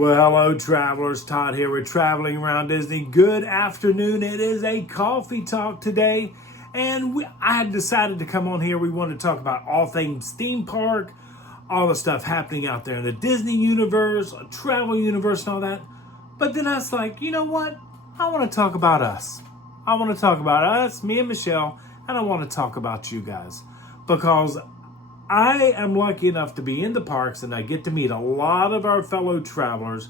Well, hello, travelers. Todd here. We're traveling around Disney. Good afternoon. It is a coffee talk today. And I had decided to come on here. We wanted to talk about all things theme park, all the stuff happening out there in the Disney universe, travel universe, and all that. But then I was like, you know what? I want to talk about us. I want to talk about us, me and Michelle, and I want to talk about you guys. Because I am lucky enough to be in the parks and I get to meet a lot of our fellow travelers,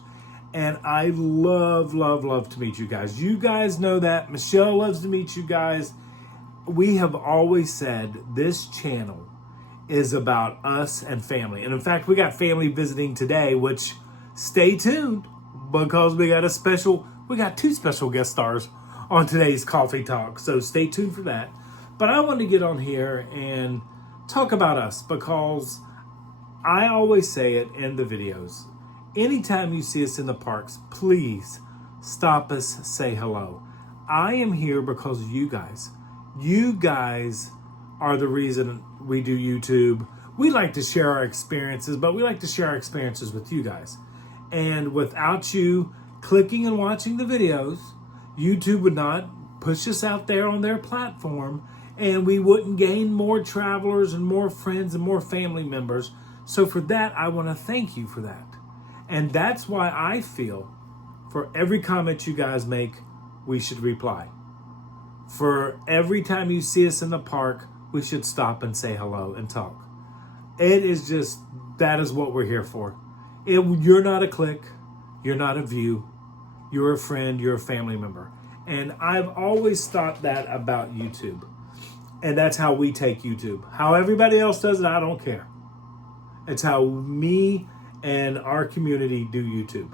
and I love to meet you guys. You guys know that. Michelle loves to meet you guys. We have always said this channel is about us and family. And in fact, we got family visiting today, which stay tuned because we got two special guest stars on today's Coffee Talk. So stay tuned for that. But I wanted to get on here and talk about us because I always say it in the videos. Anytime you see us in the parks, please stop us, say hello. I am here because of you guys. You guys are the reason we do YouTube. We like to share our experiences, but we like to share our experiences with you guys. And without you clicking and watching the videos, YouTube would not push us out there on their platform, and we wouldn't gain more travelers and more friends and more family members. So for that, I want to thank you for that. And that's why I feel for every comment you guys make, we should reply. For every time you see us in the park, we should stop and say hello and talk. It is just, that is what we're here for. You're not a click, you're not a view, you're a friend, you're a family member. And I've always thought that about YouTube. And that's how we take YouTube. How everybody else does it, I don't care. It's how me and our community do YouTube.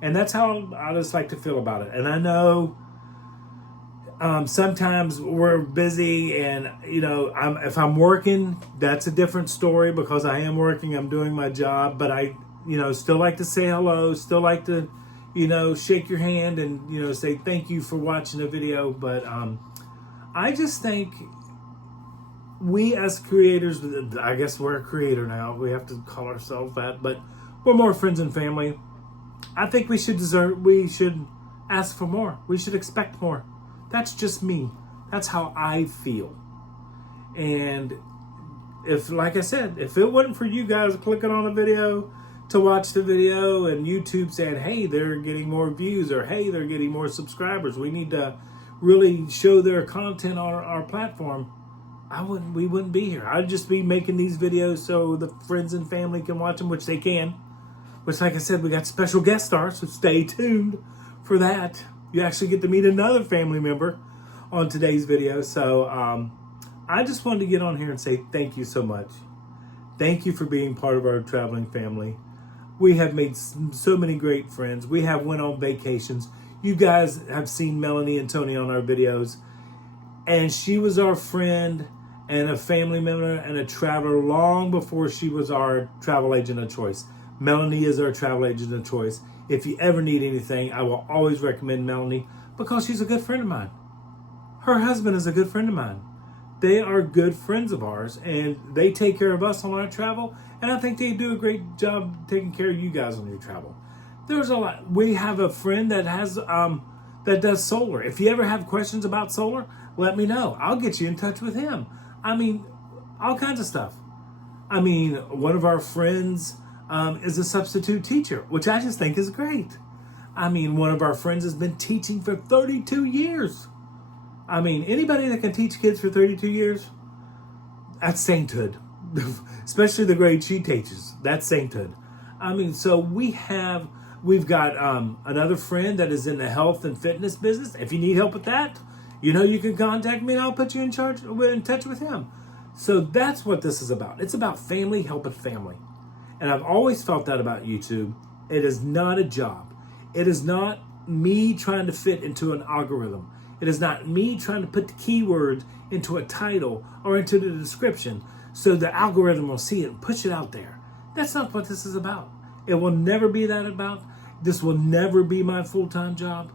And that's how I just like to feel about it. And I know sometimes we're busy and, if I'm working, that's a different story because I am working, I'm doing my job. But I, still like to say hello, still like to, shake your hand and, say thank you for watching the video. But I just think we as creators, I guess we're a creator now. We have to call ourselves that, but we're more friends and family. I think we should ask for more. We should expect more. That's just me. That's how I feel. And if, like I said, if it wasn't for you guys clicking on a video to watch the video and YouTube saying, hey, they're getting more views or hey, they're getting more subscribers, we need to really show their content on our platform, we wouldn't be here. I'd just be making these videos so the friends and family can watch them, which they can. Which, like I said, we got special guest stars, so stay tuned for that. You actually get to meet another family member on today's video. So I just wanted to get on here and say thank you so much. Thank you for being part of our traveling family. We have made so many great friends. We have went on vacations. You guys have seen Melanie and Tony on our videos. And she was our friend and a family member and a traveler long before she was our travel agent of choice. Melanie is our travel agent of choice. If you ever need anything, I will always recommend Melanie because she's a good friend of mine. Her husband is a good friend of mine. They are good friends of ours, and they take care of us on our travel, and I think they do a great job taking care of you guys on your travel. There's a lot. We have a friend that has that does solar. If you ever have questions about solar, let me know. I'll get you in touch with him. I mean, all kinds of stuff. I mean, one of our friends is a substitute teacher, which I just think is great. I mean, one of our friends has been teaching for 32 years. I mean, anybody that can teach kids for 32 years, that's sainthood. Especially the grade she teaches. That's sainthood. I mean, so we've got another friend that is in the health and fitness business. If you need help with that, you can contact me and I'll put you in touch with him. So that's what this is about. It's about family helping family. And I've always felt that about YouTube. It is not a job. It is not me trying to fit into an algorithm. It is not me trying to put the keywords into a title or into the description so the algorithm will see it and push it out there. That's not what this is about. It will never be that about. This will never be my full-time job.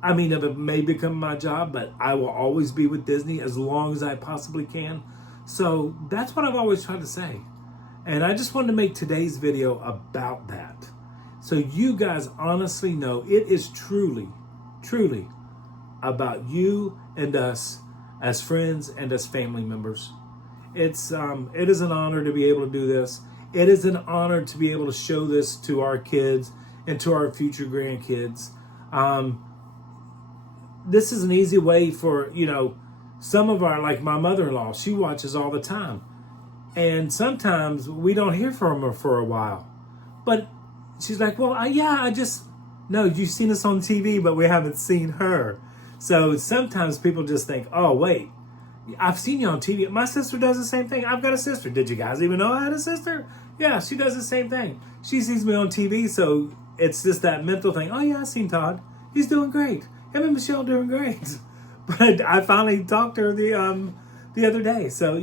I mean, it may become my job, but I will always be with Disney as long as I possibly can. So that's what I've always tried to say. And I just wanted to make today's video about that. So you guys honestly know it is truly, truly about you and us as friends and as family members. It is an honor to be able to do this. It is an honor to be able to show this to our kids and to our future grandkids. This is an easy way for, some of our, like my mother-in-law, she watches all the time. And sometimes we don't hear from her for a while. But she's like, well, no, you've seen us on TV, but we haven't seen her. So sometimes people just think, oh, wait, I've seen you on TV. My sister does the same thing. I've got a sister. Did you guys even know I had a sister? Yeah, she does the same thing. She sees me on TV, so it's just that mental thing. Oh, yeah, I've seen Todd. He's doing great. Him and Michelle doing great. But I finally talked to her the other day. So,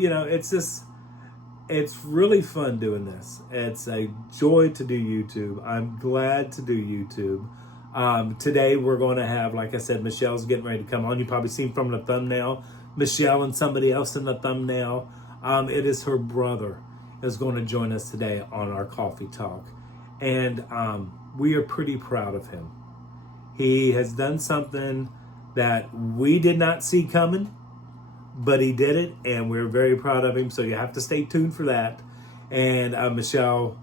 it's really fun doing this. It's a joy to do YouTube. I'm glad to do YouTube. Today we're going to have, like I said, Michelle's getting ready to come on. You probably seen from the thumbnail, Michelle and somebody else in the thumbnail. It is her brother is going to join us today on our coffee talk. And we are pretty proud of him. He has done something that we did not see coming, but he did it, and we're very proud of him. So you have to stay tuned for that. And Michelle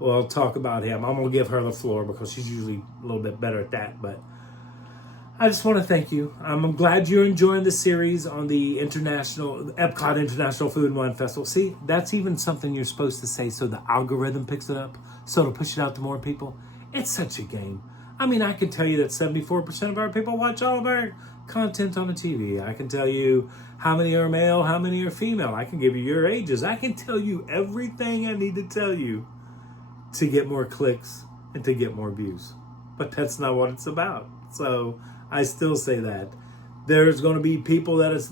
will talk about him. I'm going to give her the floor because she's usually a little bit better at that. But I just want to thank you. I'm glad you're enjoying the series on the Epcot International Food and Wine Festival. See, that's even something you're supposed to say so the algorithm picks it up, so it'll push it out to more people. It's such a game. I mean, I can tell you that 74% of our people watch all of our content on the TV. I can tell you how many are male, how many are female. I can give you your ages. I can tell you everything I need to tell you to get more clicks and to get more views. But that's not what it's about. So I still say that. There's going to be people that is,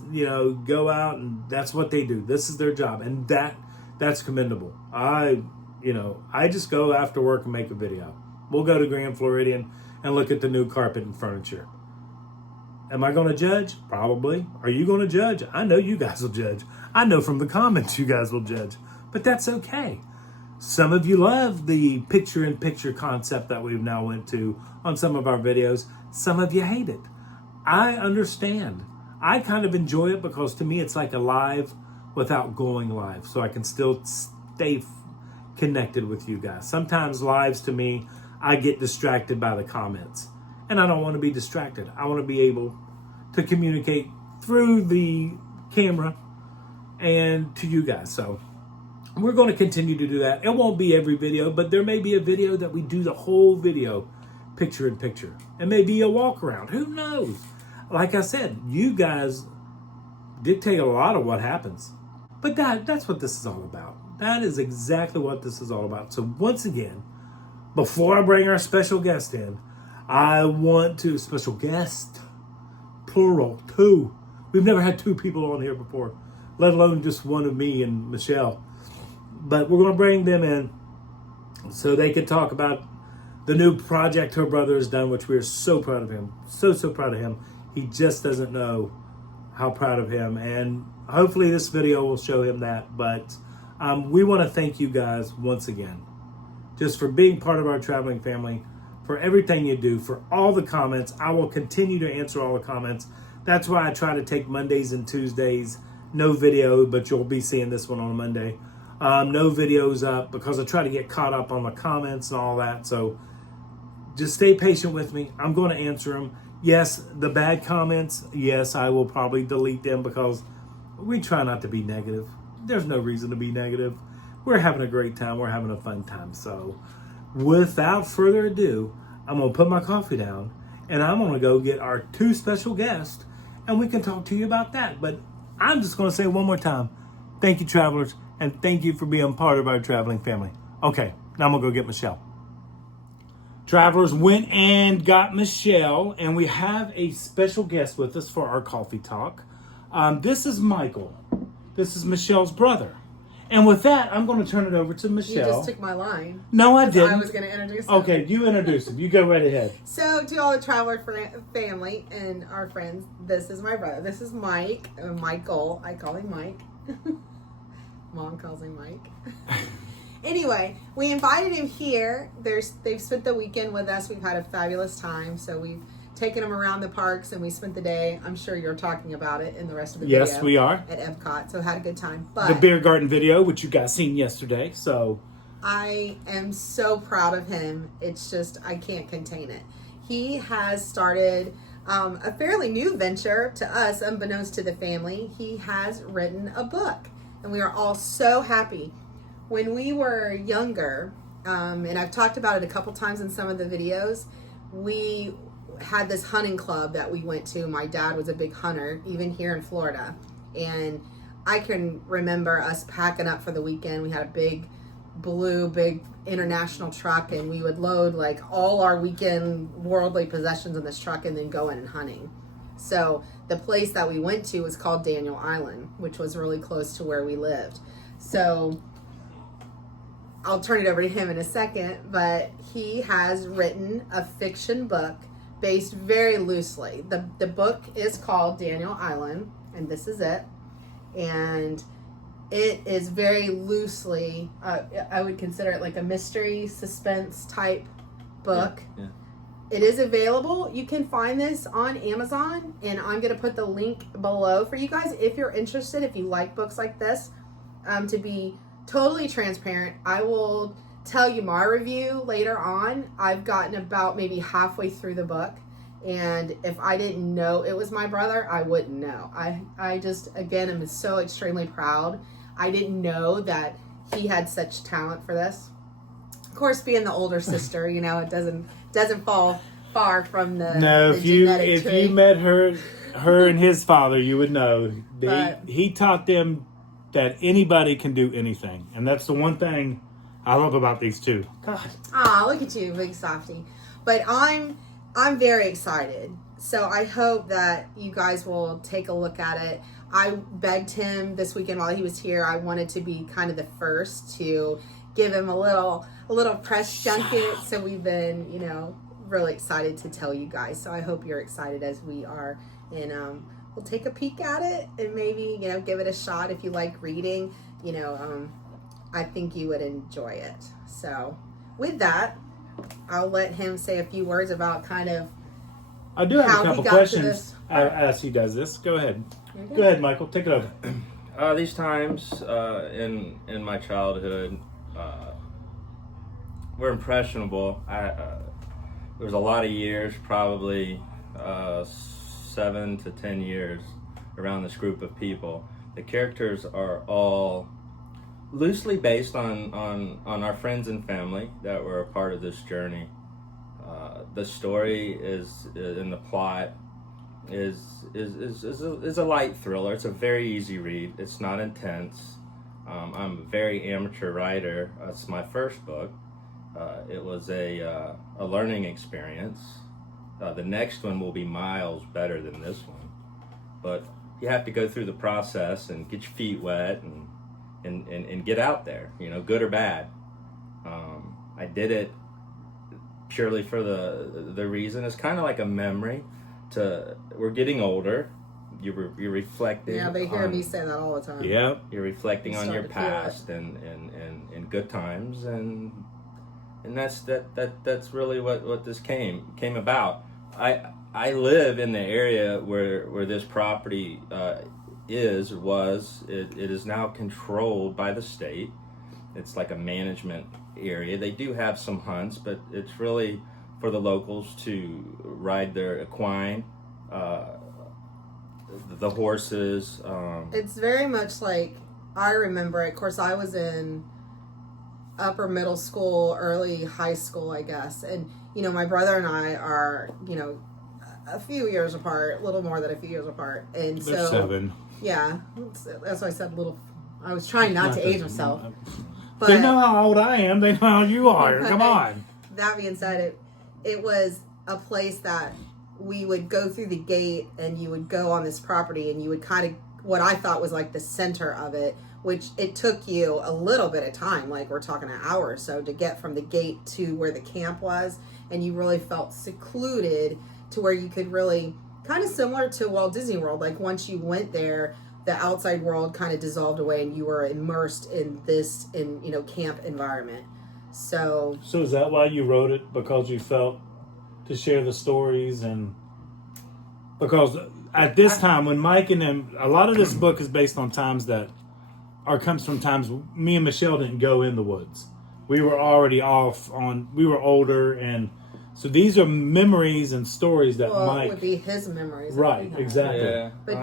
go out and that's what they do. This is their job. And that's commendable. I just go after work and make a video. We'll go to Grand Floridian and look at the new carpet and furniture. Am I going to judge? Probably. Are you going to judge? I know you guys will judge. I know from the comments you guys will judge. But that's okay. Some of you love the picture-in-picture concept that we've now went to on some of our videos. Some of you hate it. I understand. I kind of enjoy it because to me it's like a live without going live. So I can still stay connected with you guys. Sometimes lives to me, I get distracted by the comments. And I don't want to be distracted. I want to be able to communicate through the camera and to you guys. So we're going to continue to do that. It won't be every video, but there may be a video that we do the whole video picture in picture. It may be a walk around. Who knows? Like I said, you guys dictate a lot of what happens. But that's what this is all about. That is exactly what this is all about. So once again, before I bring our special guest in, special guest, plural, 2. We've never had 2 people on here before, let alone just one of me and Michelle. But we're going to bring them in so they can talk about the new project her brother has done, which we are so proud of him. So proud of him. He just doesn't know how proud of him. And hopefully this video will show him that. But we want to thank you guys once again, just for being part of our traveling family, for everything you do, for all the comments. I will continue to answer all the comments. That's why I try to take Mondays and Tuesdays, no video, but you'll be seeing this one on Monday. No videos up because I try to get caught up on the comments and all that. So just stay patient with me. I'm going to answer them. Yes, the bad comments, yes, I will probably delete them because we try not to be negative. There's no reason to be negative. We're having a great time. We're having a fun time. So without further ado, I'm going to put my coffee down and I'm going to go get our 2 special guests and we can talk to you about that. But I'm just going to say one more time, thank you, travelers, and thank you for being part of our traveling family. Okay, now I'm going to go get Michelle. Travelers went and got Michelle, and we have a special guest with us for our coffee talk. This is Michael. This is Michelle's brother. And with that, I'm going to turn it over to Michelle. You just took my line. No, I didn't. I was going to introduce him. Okay, you introduce him. You go right ahead. So, to all the traveler family and our friends, this is my brother. This is Mike. Michael. I call him Mike. Mom calls him Mike. Anyway, we invited him here. They've spent the weekend with us. We've had a fabulous time. So we've taken them around the parks and we spent the day. I'm sure you're talking about it in the rest of the video. Yes, we are. At Epcot. So had a good time. But The beer garden video, which you guys seen yesterday. So I am so proud of him. It's just, I can't contain it. He has started a fairly new venture to us, unbeknownst to the family. He has written a book, and we are all so happy. When we were younger, and I've talked about it a couple times in some of the videos, we had this hunting club that we went to. My dad was a big hunter, even here in Florida. And I can remember us packing up for the weekend. We had a big international truck, and we would load like all our weekend worldly possessions in this truck and then go in and hunting. So the place that we went to was called Daniel Island, which was really close to where we lived. So I'll turn it over to him in a second, but he has written a fiction book based very loosely. The book is called Daniel Island, and this is it. And it is very loosely, I would consider it like a mystery suspense type book. Yeah. It is available. You can find this on Amazon, and I'm going to put the link below for you guys if you're interested, if you like books like this. To be totally transparent, I will tell you my review later on. I've gotten about maybe halfway through the book, and if I didn't know it was my brother, I wouldn't know. I just, again, am so extremely proud. I didn't know that he had such talent for this. Of course, being the older sister, you know, it doesn't fall far from the no, the if tree. you met her and his father, you would know. But He taught them that anybody can do anything, and that's the one thing I love about these two. God. Ah, look at you, big softy. But I'm very excited. So I hope that you guys will take a look at it. I begged him this weekend while he was here. I wanted to be kind of the first to give him a little press junket. So we've been, you know, really excited to tell you guys. So I hope you're excited as we are. And we'll take a peek at it and maybe, you know, give it a shot if you like reading. You know, I think you would enjoy it. So with that, I'll let him say a few words about kind of I do have how a he couple got to questions this. as he does this. Go ahead. You're good. Go ahead, Michael. Take it over. These times in my childhood were impressionable. There was a lot of years, probably 7 to 10 years, around this group of people. The characters are all loosely based on our friends and family that were a part of this journey. The story is in the plot is a light thriller. It's a very easy read. It's not intense. I'm a very amateur writer. It's my first book. It was a learning experience. The next one will be miles better than this one, but you have to go through the process and get your feet wet and get out there, you know, good or bad. I did it purely for the reason. It's kind of like a memory. We're getting older. You're reflecting. Yeah, they hear me say that all the time. Yep. You're reflecting You on your start to feel past and good times, and that's really what this came about. I live in the area where this property it is now controlled by the state. It's like a management area. They do have some hunts, but it's really for the locals to ride their equine, the horses. It's very much like, I remember it. Of course, I was in upper middle school, early high school, I guess. And, you know, my brother and I are, you know, a few years apart, a little more than a few years apart. And They're so, 7. yeah, that's why I said little. I was trying not to age myself. But They know how old I am. They know how you are. Come on. that being said, it was a place that we would go through the gate and you would go on this property and you would kind of, what I thought was like the center of it, which it took you a little bit of time, like we're talking an hour or so, to get from the gate to where the camp was. And you really felt secluded to where you could really, kind of similar to Walt Disney World, like once you went there, the outside world kind of dissolved away and you were immersed in this, camp environment. So is that why you wrote it? Because you felt to share the stories, and because at this time when Mike and them, a lot of this book is based on times that, or comes from times me and Michelle didn't go in the woods. We were already we were older, and so these are memories and stories that Mike. It would be his memories. Right, exactly. Yeah. But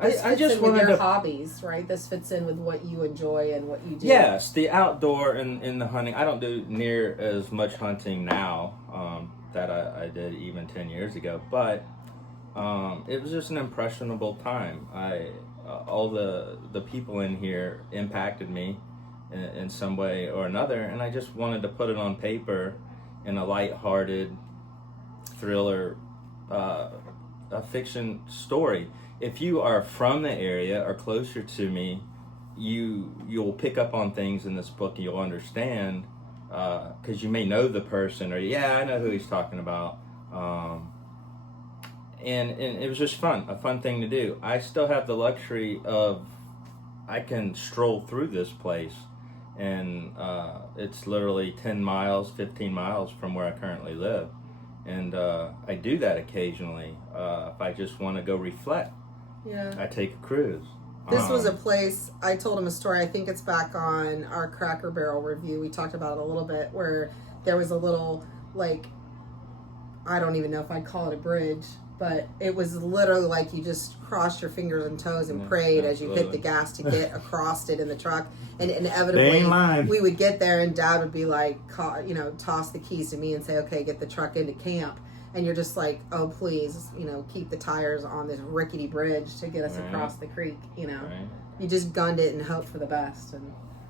I just wanted wanted your to hobbies, right? This fits in with what you enjoy and what you do. Yes, the outdoor and the hunting. I don't do near as much hunting now that I did even 10 years ago, but it was just an impressionable time. All the people in here impacted me in some way or another, and I just wanted to put it on paper in a lighthearted thriller, a fiction story. If you are from the area or closer to me, you'll pick up on things in this book. You'll understand because you may know the person, or I know who he's talking about. And it was just a fun thing to do. I still have the luxury of I can stroll through this place, and it's literally 10 miles, 15 miles from where I currently live. And I do that occasionally if I just want to go reflect. Yeah. I take a cruise. This was a place, I told him a story, I think it's back on our Cracker Barrel review, we talked about it a little bit, where there was a little, I don't even know if I'd call it a bridge, but it was literally like you just crossed your fingers and toes and prayed as you hit the gas to get across it in the truck. And inevitably, we would get there and Dad would be like, toss the keys to me and say, okay, get the truck into camp. And you're just like, oh, please, keep the tires on this rickety bridge to get us across the creek, Right. You just gunned it and hoped for the best.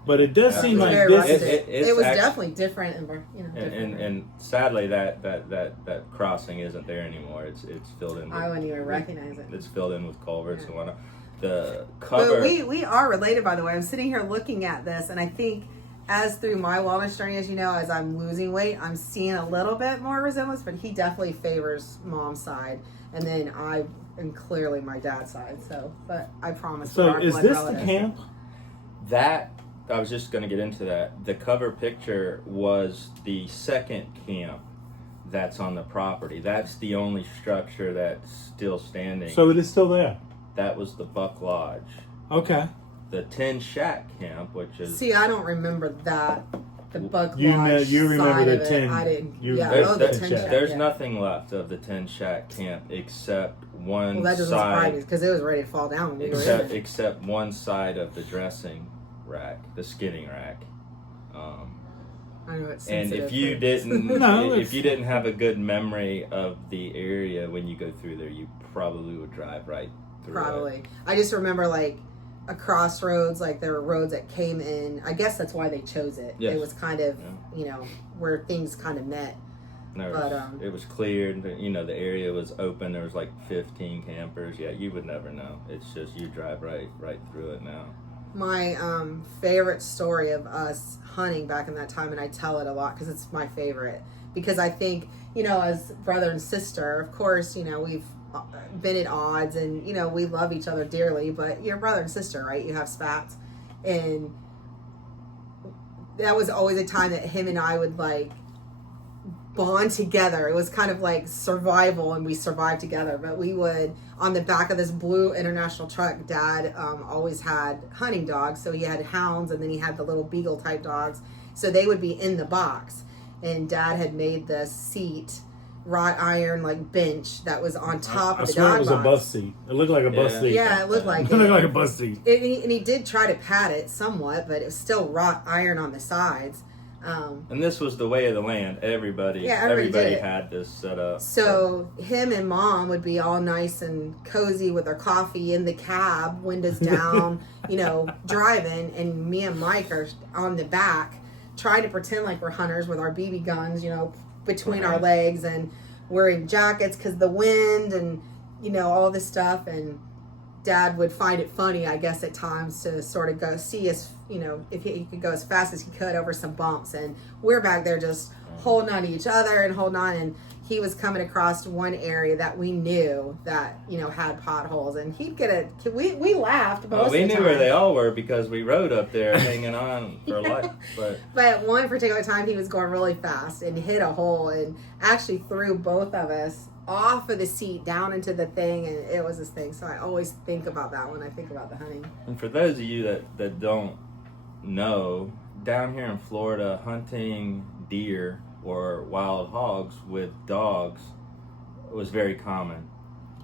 But it does seem like this. It was definitely different, and sadly that crossing isn't there anymore. It's filled in. I wouldn't even recognize it. It's filled in with culverts and whatnot. The cover. But we are related, by the way. I'm sitting here looking at this, and I think as through my wellness journey, as you know, as I'm losing weight, I'm seeing a little bit more resemblance. But he definitely favors mom's side, and then I am clearly my dad's side. So, but I promise. So is this the camp? That. I was just going to get into that. The cover picture was the second camp that's on the property. That's the only structure that's still standing. So it is still there? That was the Buck Lodge. Okay. The Tin Shack camp, which is... See, I don't remember that. The Buck Lodge you remember the Tin... I didn't... the Tin Shack. There's nothing left of the Tin Shack camp except one side... Well, that doesn't surprise me because it was ready to fall down when we were in it. Except one side of the dressing rack, the skinning rack. I know it's and sensitive. if you didn't, if you didn't have a good memory of the area when you go through there, you probably would drive right through. Probably. I just remember a crossroads, there were roads that came in. I guess that's why they chose it. Yes. It was kind of, where things kind of met. It was cleared. The area was open. There was 15 campers. Yeah, you would never know. It's just you drive right through it now. My favorite story of us hunting back in that time, and I tell it a lot because it's my favorite, because I think, as brother and sister, of course, we've been at odds and, we love each other dearly, but you're brother and sister, right? You have spats. And that was always a time that him and I would bond together. It was kind of like survival, and we survived together. But we would, on the back of this blue International truck, Dad always had hunting dogs. So he had hounds, and then he had the little beagle type dogs. So they would be in the box, and Dad had made the seat wrought iron bench that was on top of the dog box. I swear it was a bus seat. It looked like a bus seat. Yeah, it looked like it. It looked like a bus seat. And he did try to pad it somewhat, but it was still wrought iron on the sides. And this was the way of the land. Everybody had this set up. So him and Mom would be all nice and cozy with their coffee in the cab, windows down, driving, and me and Mike are on the back trying to pretend like we're hunters with our BB guns, between our legs, and wearing jackets because the wind and, all this stuff. And Dad would find it funny, I guess, at times to sort of go see us, if he could go as fast as he could over some bumps. And we're back there just holding on to each other and holding on. And he was coming across one area that we knew that, you know, had potholes, and he'd we laughed most we of the knew where time. they all were because we rode up there hanging on for life. But one particular time he was going really fast and hit a hole and actually threw both of us off of the seat down into the thing, and it was this thing. So I always think about that when I think about the hunting. And for those of you that don't know, down here in Florida, hunting deer or wild hogs with dogs was very common.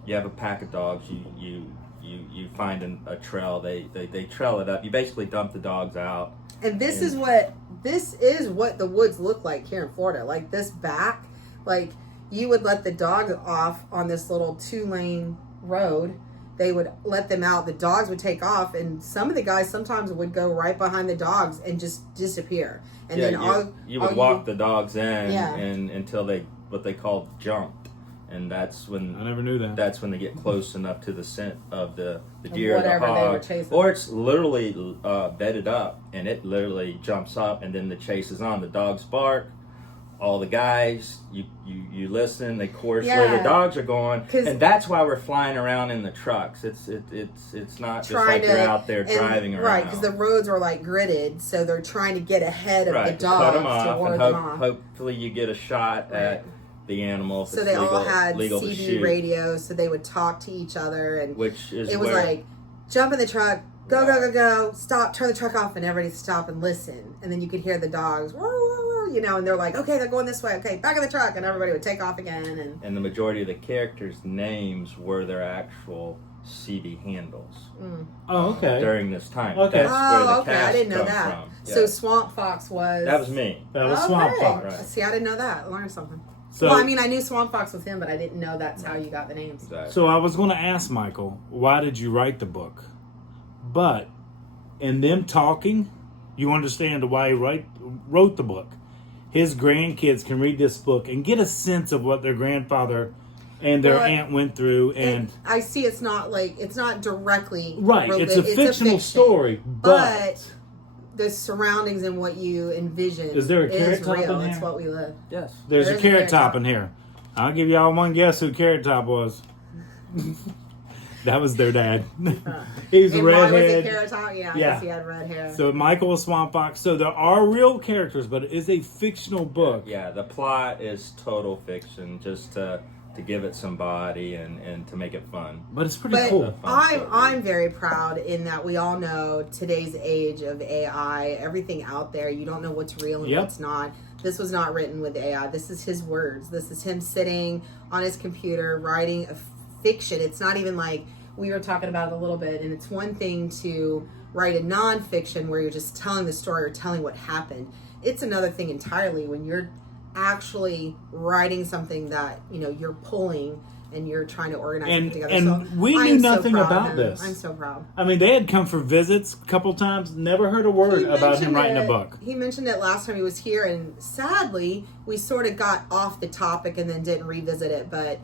You have a pack of dogs, you find a trail, they trail it up. You basically dump the dogs out. And this is what the woods look like here in Florida. Like this back, like you would let the dogs off on this little 2-lane road. They would let them out. The dogs would take off, and some of the guys sometimes would go right behind the dogs and just disappear. And then you would walk the dogs in, Yeah. and until what they call jumped, and that's when I never knew that. That's when they get close enough to the scent of the deer or the whatever they were hog, chasing. or it's literally bedded up, and it literally jumps up, and then the chase is on. The dogs bark. All the guys, you listen. They chorus where the dogs are going, and that's why we're flying around in the trucks. It's not just like you're out there driving around, right? Because the roads were like gridded, so they're trying to get ahead of the dogs cut them off, to ward and them off. hopefully you get a shot at the animal. If So it's they legal, all had legal to CD shoot, radios, so they would talk to each other, and which is it was like jump in the truck, go go go go, stop, turn the truck off, and everybody stop and listen, and then you could hear the dogs. You know, and they're like, okay, they're going this way. Okay, back in the truck, and everybody would take off again. And the majority of the characters' names were their actual CD handles. Oh, okay. During this time. Okay. That's where the okay, I cast didn't know comes that. from. So Yeah. Swamp Fox was. That was me. That was Swamp Fox. Right. See, I didn't know that. I learned something. So, Well, I mean, I knew Swamp Fox was him, but I didn't know that's how you got the names. Exactly. So I was going to ask Michael, why did you write the book? But in them talking, you understand why he wrote the book. His grandkids can read this book and get a sense of what their grandfather and their aunt went through. And I see it's not directly right, it's a fictional fiction, story, but the surroundings and what you envision is there a carrot top real. in here? It's what we live. Yes. There's There a is Carrot Top in here. I'll give y'all one guess who Carrot Top was. That was their dad. He's a And why was redhead. it Carrot Top? Yeah, I Yeah. guess he had red hair. So Michael was Swamp Fox. So there are real characters, but it is a fictional book. Yeah, the plot is total fiction, just to give it some body and to make it fun. But it's pretty But cool. I'm very proud in that we all know today's age of AI, everything out there, you don't know what's real and Yep. what's not. This was not written with AI. This is his words. This is him sitting on his computer writing a fiction. It's not even like we were talking about it a little bit, and it's one thing to write a nonfiction where you're just telling the story or telling what happened. It's another thing entirely when you're actually writing something that, you know, you're pulling and you're trying to organize it together. And So we knew I'm so nothing proud of about him. this. I'm so proud. I mean, they had come for visits a couple times, never heard a word about him writing a book. He mentioned it last time he was here, and sadly, we sort of got off the topic and then didn't revisit it, but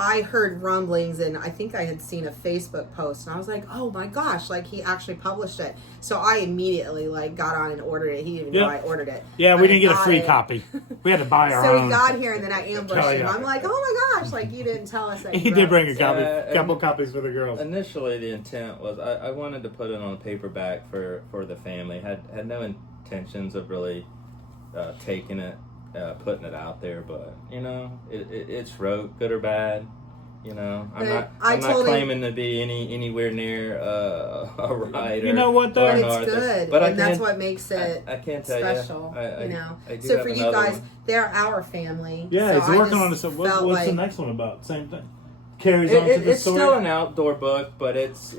I heard rumblings, and I think I had seen a Facebook post, and I was like, oh my gosh, like he actually published it. So I immediately like got on and ordered it. He didn't even know I ordered it. Yeah, But we I didn't get a got free it. copy. We had to buy our So own. he got here, and then I ambushed Oh, him. yeah. I'm like, oh my gosh, like you didn't tell us that. He you did wrote bring a this. copy, Yeah, couple copies for the girls. Initially, the intent was I wanted to put it on paperback for the family. Had no intentions of really taking it, putting it out there. But you know, it's wrote, good or bad. You know, I'm But not claiming to be anywhere near a writer. You know what, though? But or an it's author. good, But and that's what makes it I can't tell special. you. You know, I do so have for you another guys, one. they're our family. Yeah, so he's I working just on it. So felt what's the like- next one about? Same thing. Carries on to the It's story. still an outdoor book, but it's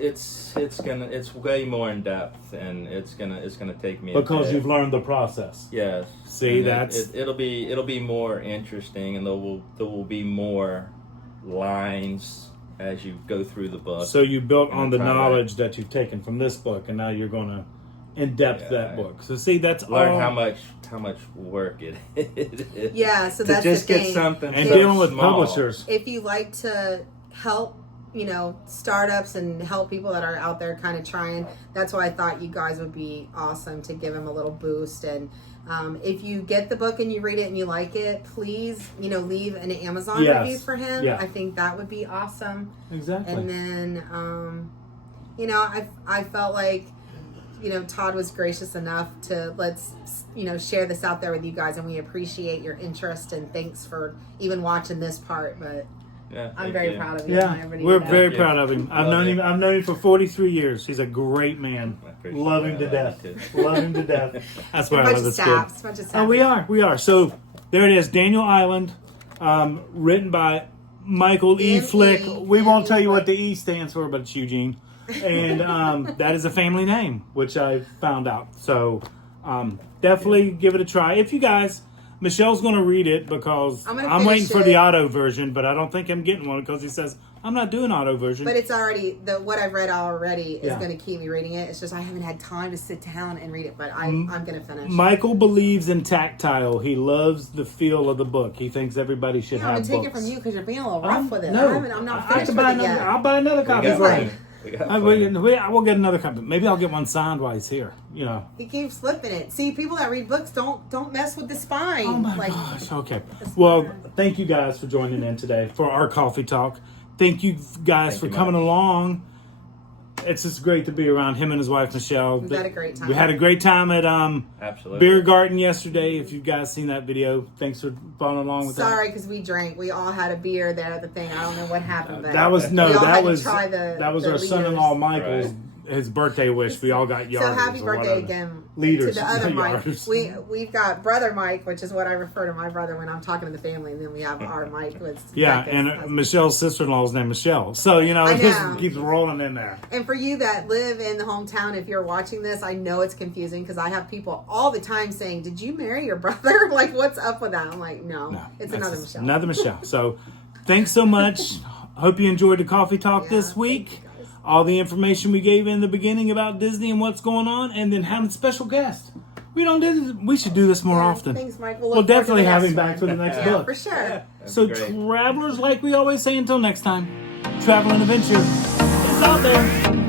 way more in depth, and it's gonna take me Because a bit. you've learned the process. Yes. See, And that's- it'll be more interesting, and there will be more lines as you go through the book. So you built And on the try to knowledge that you've taken from this book, and now you're going to in-depth that book. So see, that's learn all. how much work it is. Yeah, so to that's just the get thing. something and so dealing with small. publishers. If you like to help, you know, startups and help people that are out there kind of trying, that's why I thought you guys would be awesome to give them a little boost. And If you get the book and you read it and you like it, please, leave an Amazon Yes. review for him. Yeah. I think that would be awesome. Exactly. And then, I felt like, Todd was gracious enough to share this out there with you guys, and we appreciate your interest and thanks for even watching this part. But Yeah, I'm thank very you. proud of you. Yeah, Everybody we're knew that. very you. proud of him. I've Love known it. him for 43 years. He's a great man. I appreciate Love him that. to I death. love you too. Love him to death. That's why A I bunch love of this kid. saps. Bunch of saps. Oh, we are. So there it is, Daniel Island, written by Michael E. M.E. Flick. We won't M.E. tell you what Flick. the E stands for, but it's Eugene. And that is a family name, which I found out. So definitely give it a try. If you guys, Michelle's going to read it because I'm gonna I'm waiting finish for the it. auto version, but I don't think I'm getting one because he says, I'm not doing auto version. But it's already what I've read already is Yeah. going to keep me reading it. It's just I haven't had time to sit down and read it, but I'm going to finish. Michael believes in tactile. He loves the feel of the book. He thinks everybody should Yeah, I'm have gonna books. take it from you because you're being a little rough with it. No, I'm not I finished can with buy it another. yet. I'll buy another copy got for plenty. him. We got I plenty. will get another copy. Maybe I'll get one signed while he's here. He keeps flipping it. See, people that read books don't mess with the spine. Oh my gosh. Okay. Well, thank you guys for joining in today for our coffee talk. Thank you guys Thank for you coming much. along. It's just great to be around him and his wife Michelle. We've had a great time. We had a great time at Absolutely. Beer Garden yesterday. If you guys seen that video, thanks for following along with that. Sorry, because we drank. We all had a beer there at the thing. I don't know what happened, but That was we all had that to was try the our son-in-law leaders. Michael's Right. his birthday wish. We all got So yarders. happy or birthday whatever. again Leaders, to the other not Mike. yarders. We've got brother Mike, which is what I refer to my brother when I'm talking to the family, and then we have our Mike with Yeah, Becca's and husband. Michelle's sister-in-law's name Michelle. So I it know. just keeps rolling in there. And for you that live in the hometown, if you're watching this, I know it's confusing because I have people all the time saying, "Did you marry your brother?" Like, what's up with that? I'm like, no, it's that's another just Michelle. Another Michelle. So thanks so much. Hope you enjoyed the coffee talk Yeah, this thank week. you guys. All the information we gave in the beginning about Disney and what's going on, and then having special guests. We don't do this. We should do this more Yeah, often. Thanks, Mike. We'll definitely have him him back for the next Yeah, book. for sure. That'd So be great. travelers, like we always say, until next time, travel and adventure is out there.